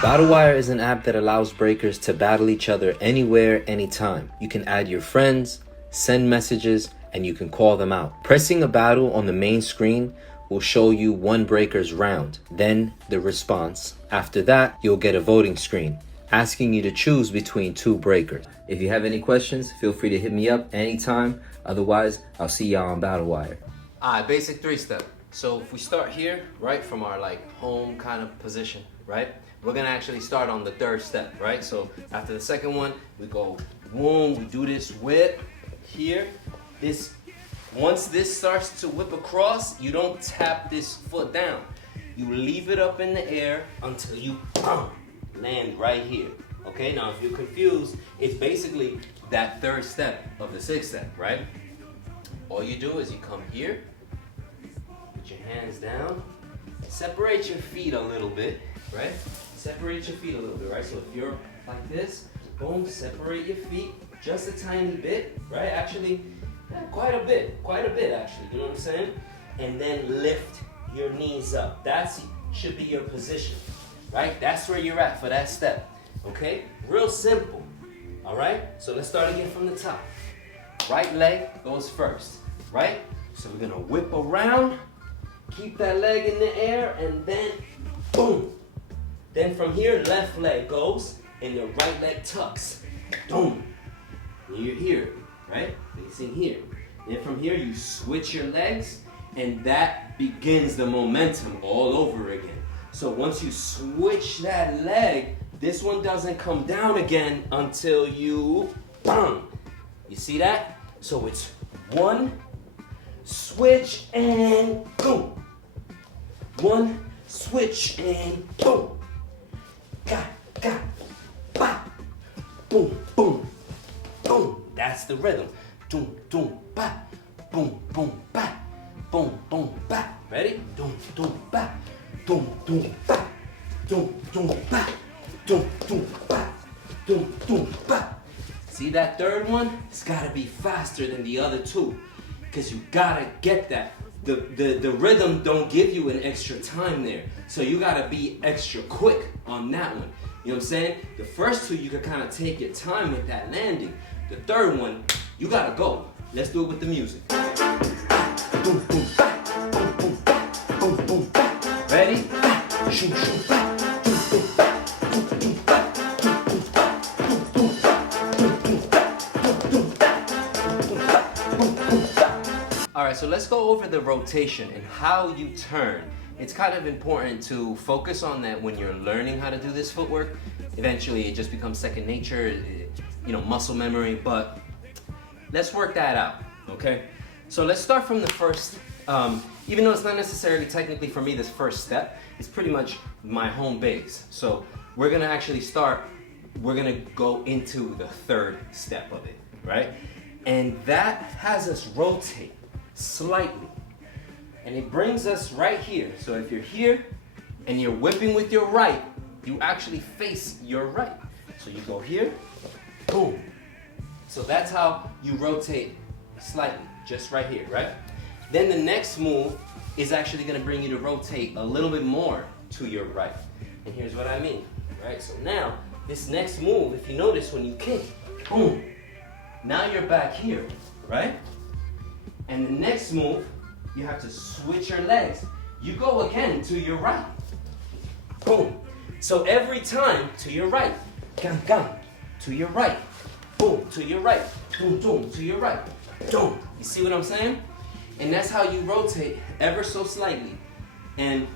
BattleWire is an app that allows breakers to battle each other anywhere, anytime. You can add your friends, send messages, and you can call them out. Pressing a battle on the main screen will show you one breaker's round, then the response. After that, you'll get a voting screen asking you to choose between two breakers. If you have any questions, feel free to hit me up anytime. Otherwise, I'll see y'all on BattleWire. Alright, basic 3-step. So if we start here, right, from our home kind of position, right? We're gonna actually start on the 3rd step, right? So after the 2nd one, we go boom, we do this whip here. Once this starts to whip across, you don't tap this foot down. You leave it up in the air until you land right here. Okay, now if you're confused, it's basically that 3rd step of the 6th step, right? All you do is you come here, put your hands down, separate your feet a little bit, right? Separate your feet a little bit, right? So if you're like this, boom, separate your feet just a tiny bit, right? Actually, quite a bit actually, you know what I'm saying? And then lift your knees up. That should be your position, right? That's where you're at for that step, okay? Real simple, all right? So let's start again from the top. Right leg goes first, right? So we're gonna whip around, keep that leg in the air, and then boom. Then from here, left leg goes, and the right leg tucks. Boom. And you're here, right? Facing here. Then from here, you switch your legs, and that begins the momentum all over again. So once you switch that leg, this one doesn't come down again until you, bang. You see that? So it's 1, switch, and boom. 1, switch, and boom. Ga, ba, boom, boom, boom. That's the rhythm. Doom, doom, ba, boom, boom, ba, boom, boom, ba. Ready? Doom, doom, ba, doom, doom, ba, doom, doom, ba, doom, doom, ba, doom, doom, ba. See that 3rd one? It's gotta be faster than the other 2, because you gotta get that. The rhythm don't give you an extra time there. So you gotta be extra quick on that one. You know what I'm saying? The first 2, you can kind of take your time with that landing. The 3rd one, you gotta go. Let's do it with the music. Boom, boom, ba, boom, boom, ba, boom, boom, ba. Ready? Shoot, shoot, ba, boom, boom, ba, boom, boom, ba, boom, boom, ba, boom, boom, ba, boom, boom, ba, boom, boom, ba, boom, boom, ba, boom, boom, ba. All right, so let's go over the rotation and how you turn. It's kind of important to focus on that when you're learning how to do this footwork. Eventually, it just becomes second nature, muscle memory, but let's work that out, okay? So let's start from the first, even though it's not necessarily technically for me this first step, it's pretty much my home base. So we're gonna actually we're gonna go into the 3rd step of it, right? And that has us rotate slightly. And it brings us right here. So if you're here and you're whipping with your right, you actually face your right. So you go here, boom. So that's how you rotate slightly, just right here, right? Then the next move is actually gonna bring you to rotate a little bit more to your right. And here's what I mean, right? So now, this next move, if you notice when you kick, boom. Now you're back here, right? And the next move, you have to switch your legs. You go again to your right. Boom. So every time to your right. Gang, gang. To your right. Boom. To your right. Boom, boom. To your right. Boom. You see what I'm saying? And that's how you rotate ever so slightly. And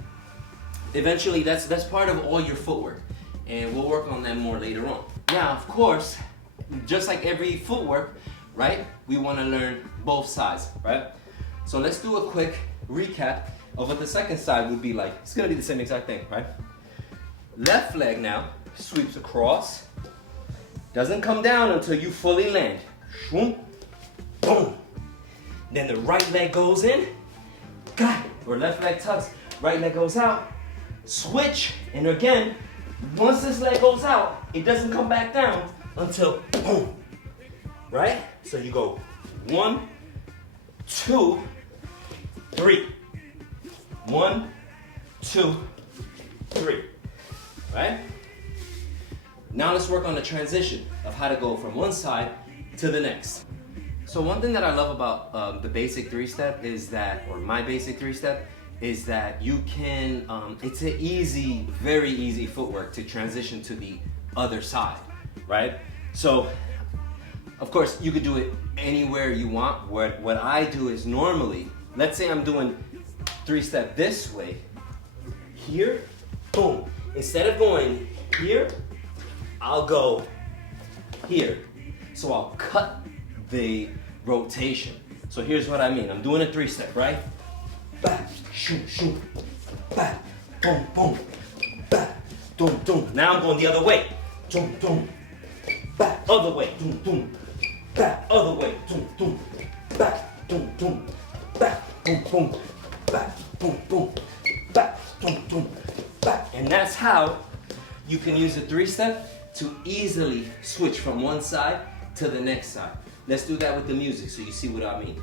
eventually that's part of all your footwork. And we'll work on that more later on. Now, of course, just like every footwork, right? We want to learn both sides, right? So let's do a quick recap of what the second side would be like. It's gonna be the same exact thing, right? Left leg now sweeps across. Doesn't come down until you fully land. Boom. Boom. Then the right leg goes in. Got it. Or left leg tucks. Right leg goes out. Switch. And again, once this leg goes out, it doesn't come back down until boom. Right? So you go 1, 2, 3. 1, 2, 3. Right? Now let's work on the transition of how to go from one side to the next. So one thing that I love about the basic three-step is that, or my basic three-step, is that you can, it's an easy, very easy footwork to transition to the other side, right? So, of course, you could do it anywhere you want. What I do is normally, let's say I'm doing three-step this way, here, boom. Instead of going here, I'll go here. So I'll cut the rotation. So here's what I mean. I'm doing a three-step, right? Back, shoot, shoot, back, boom, boom, back, boom, boom. Now I'm going the other way. Boom, boom, back, other way, boom, boom, back, other way, boom, boom, back, boom, boom, back, boom, boom, back, boom, boom, back, boom, boom, back. And that's how you can use a three-step to easily switch from one side to the next side. Let's do that with the music so you see what I mean.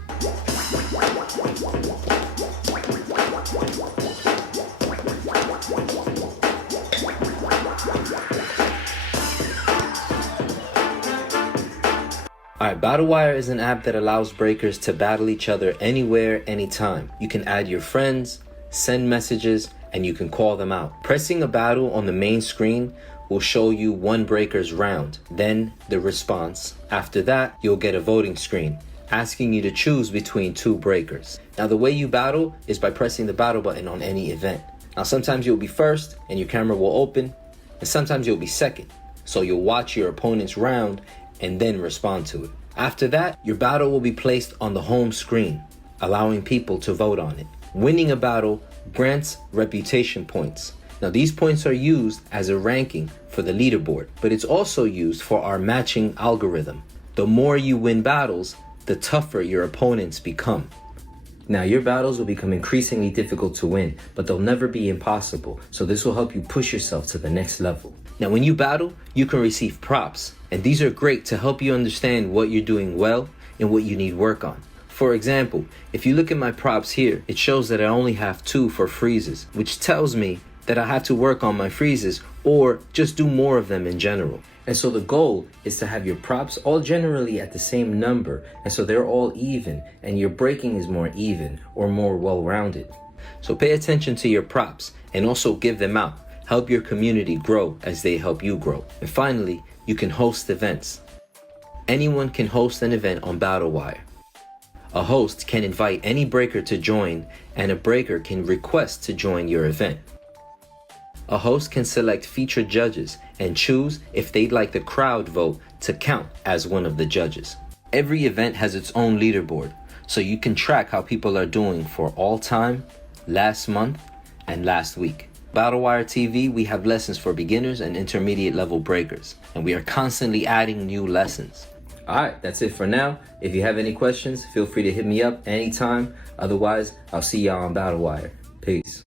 Alright, BattleWire is an app that allows breakers to battle each other anywhere, anytime. You can add your friends, send messages, and you can call them out. Pressing a battle on the main screen will show you one breaker's round, then the response. After that, you'll get a voting screen asking you to choose between two breakers. Now, the way you battle is by pressing the battle button on any event. Now, sometimes you'll be first and your camera will open, and sometimes you'll be second. So you'll watch your opponent's round and then respond to it. After that, your battle will be placed on the home screen, allowing people to vote on it. Winning a battle grants reputation points. Now, these points are used as a ranking for the leaderboard, but it's also used for our matching algorithm. The more you win battles, the tougher your opponents become. Now, your battles will become increasingly difficult to win, but they'll never be impossible, so this will help you push yourself to the next level. Now, when you battle, you can receive props, and these are great to help you understand what you're doing well and what you need work on. For example, if you look at my props here, it shows that I only have 2 for freezes, which tells me that I have to work on my freezes or just do more of them in general. And so the goal is to have your props all generally at the same number, and so they're all even and your breaking is more even or more well-rounded. So pay attention to your props and also give them out. Help your community grow as they help you grow. And finally, you can host events. Anyone can host an event on BattleWire. A host can invite any breaker to join, and a breaker can request to join your event. A host can select featured judges and choose if they'd like the crowd vote to count as one of the judges. Every event has its own leaderboard, so you can track how people are doing for all time, last month, and last week. BattleWire TV, we have lessons for beginners and intermediate level breakers, and we are constantly adding new lessons. Alright, that's it for now. If you have any questions, feel free to hit me up anytime. Otherwise, I'll see y'all on BattleWire. Peace.